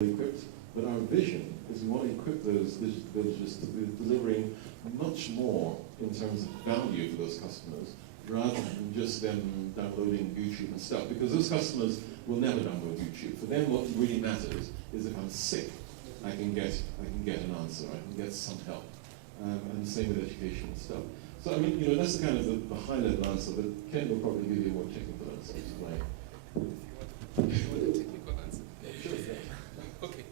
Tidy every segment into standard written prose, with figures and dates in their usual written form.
equipped, but our vision is we want to equip those villages to be delivering much more in terms of value for those customers, rather than just them downloading YouTube and stuff, because those customers will never download YouTube. For them, what really matters is if I'm sick, I can get an answer, I can get some help, and the same with education and stuff. So I mean, that's the kind of the high-level answer, but Ken will probably give you a more technical answer. Like, if you want a technical answer. Sure. Okay.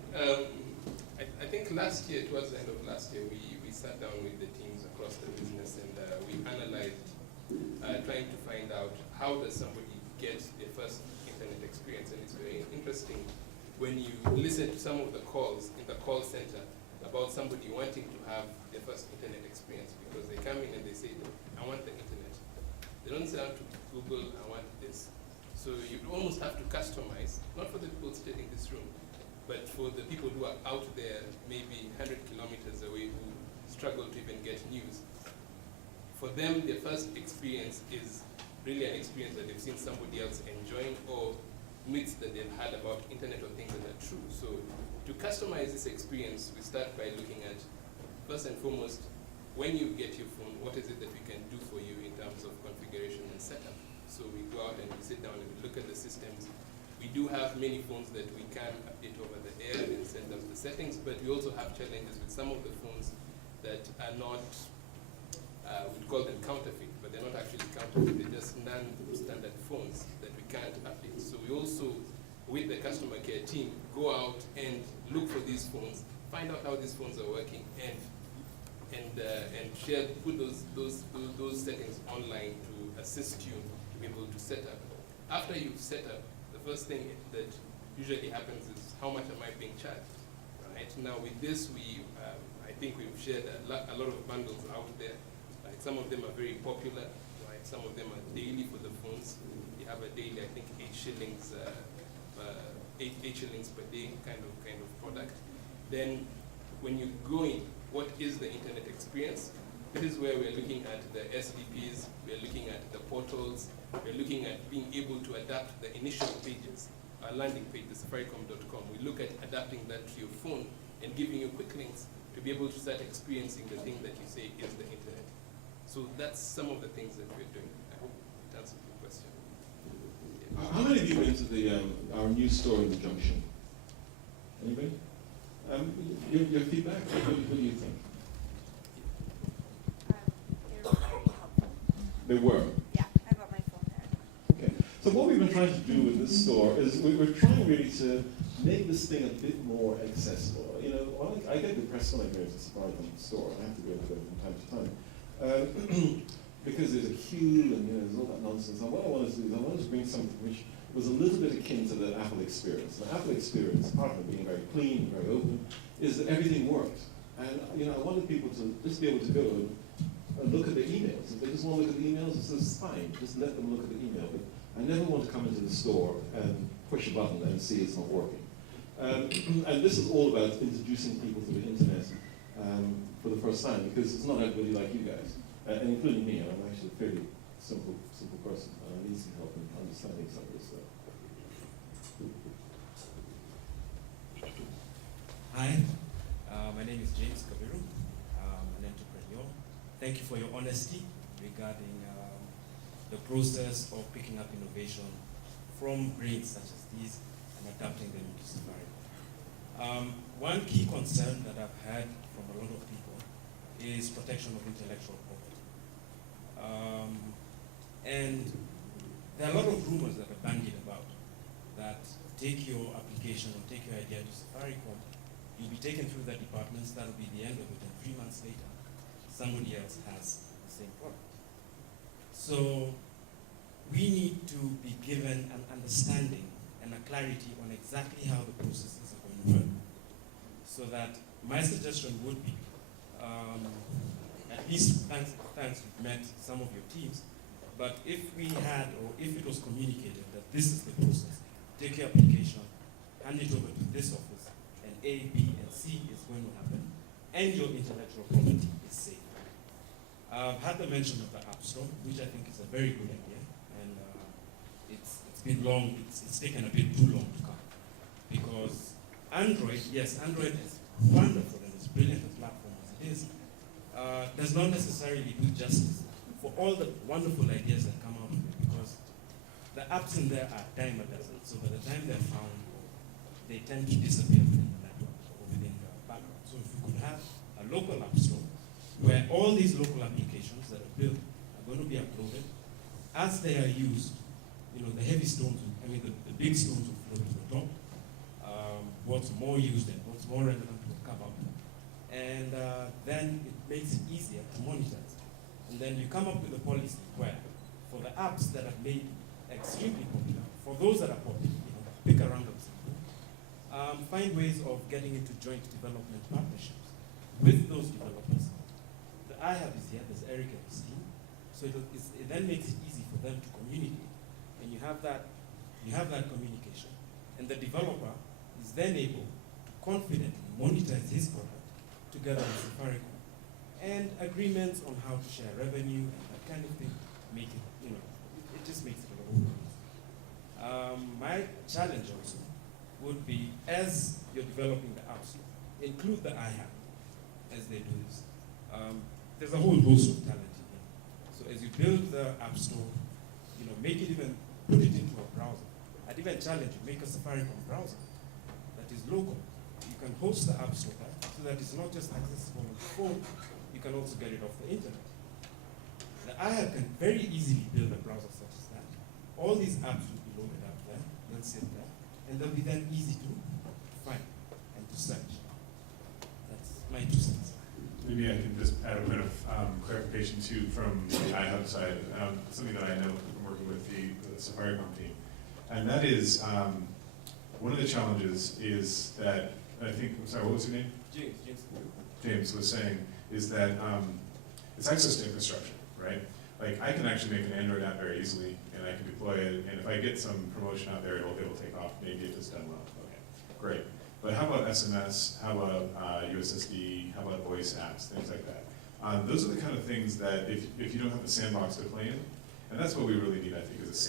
I think last year, towards the end of last year, we sat down with the teams across the business and we analyzed, trying to find out how does somebody get their first internet experience. And it's very interesting when you listen to some of the calls in the call center about somebody wanting to have their first internet experience, because they come in and they say, I want the internet. They don't say, I want to Google, I want this. So you almost have to customize, not for the people sitting in this room, but for the people who are out there, maybe 100 kilometers away, who struggle to even get news. For them, their first experience is really an experience that they've seen somebody else enjoying, or myths that they've had about internet or things that are true. So to customize this experience, we start by looking at, first and foremost, when you get your phone, what is it that we can do for you in terms of configuration and setup? So we go out and we sit down and we look at the systems. We do have many phones that we can update over the air and send us the settings, but we also have challenges with some of the phones that are not, we'd call them counterfeit, but they're not actually counterfeit, they're just non-standard phones that we can't update. So we also, with the customer care team, go out and look for these phones, find out how these phones are working, and share, put those settings online to assist you to be able to set up. After you've set up, the first thing that usually happens is, how much am I being charged? Right now, with this, I think we've shared a lot of bundles out there. Like, some of them are very popular. Right, some of them are daily for the phones. You have a daily, I think, 8 shillings, 8 shillings per day kind of product. Then, when you go in, what is the internet experience? This is where we're looking at the SDPs, we're looking at the portals, we're looking at being able to adapt the initial pages, our landing page, the safaricom.com. We look at adapting that to your phone and giving you quick links to be able to start experiencing the thing that you say is the internet. So that's some of the things that we're doing. I hope it answers your question. Yeah. How many of you went to our new store in the Junction? Anybody? Your feedback? What do you think? They were very helpful. They were. Yeah, I got my phone there. Okay. So what we've been trying to do with this store is we're trying really to make this thing a bit more accessible. I get depressed when I go to the Safaricom store. I have to go there from time to time. Because there's a queue and there's all that nonsense. And what I wanted to do is I wanted to bring something which was a little bit akin to the Apple experience. The Apple experience, apart from being very clean, very open, is that everything worked. And I wanted people to just be able to go and look at their emails. If they just want to look at the emails, it's fine. Just let them look at the email. But I never want to come into the store and push a button and see it's not working. And this is all about introducing people to the internet for the first time, because it's not everybody like you guys, and including me. I'm actually a fairly simple person, and I need some help in understanding some of this stuff. Hi, my name is James Kabiru. I'm an entrepreneur. Thank you for your honesty regarding the process of picking up innovation from brains such as these and adapting them into Safaricom. One key concern that I've had from a lot of people is protection of intellectual property. And there are a lot of rumors that are bandied about that take your application or take your idea to Safaricom, you'll be taken through the departments, that'll be the end of it, and 3 months later, somebody else has the same product. So we need to be given an understanding and a clarity on exactly how the processes are going to run. So that my suggestion would be, at least thanks we've met some of your teams, but if we had, or if it was communicated that this is the process, take your application, hand it over to this office, and A, B, and C is going to happen, and your intellectual property is safe. I've had the mention of the App Store, which I think is a very good idea, and it's been long, it's taken a bit too long to come, because Android, yes, Android is wonderful and it's brilliant a platform as it is, does not necessarily do justice for all the wonderful ideas that come out of it, because the apps in there are dime a dozen. So by the time they're found, they tend to disappear within the network or within the background. So if we could have a local app store where all these local applications that are built are going to be uploaded, as they are used, the heavy stones, the big stones will float to the top. What's more used and what's more relevant will come up. And then it makes it easier to monitor it. And then you come up with a policy where, for the apps that are made extremely popular, for those that are popular, pick a random sample, find ways of getting into joint development partnerships with those developers. The iHub is here, there's Eric and his team, so it then makes it easy for them to communicate. And you have that communication, and the developer is then able to confidently monetize his product together with Safaricom. And agreements on how to share revenue and that kind of thing make it, it just makes it a lot easier. My challenge also would be, as you're developing the apps, include the iHub as they do this. There's a whole host of talent in here. So as you build the app store, make it even, put it into a browser. I'd even challenge you, make a Safaricom browser that is local. You can host the app store so that it's not just accessible on the phone, you can also get it off the internet. The iHub can very easily build a browser such as that. All these apps will be loaded up there, they'll sit there, and they'll be then easy to find and to search. That's my 2 cents. Maybe I can just add a bit of clarification too from the iHub side, something that I know from working with the Safaricom team. And that is, one of the challenges is that, I think, I'm sorry, what was your name? James was saying, is that it's access to infrastructure, right? Like, I can actually make an Android app very easily, and I can deploy it, and if I get some promotion out there, it'll take off, maybe if it's done well. Okay, great. But how about SMS, how about USSD, how about voice apps, things like that? Those are the kind of things that if you don't have the sandbox to play in, and that's what we really need, I think, is a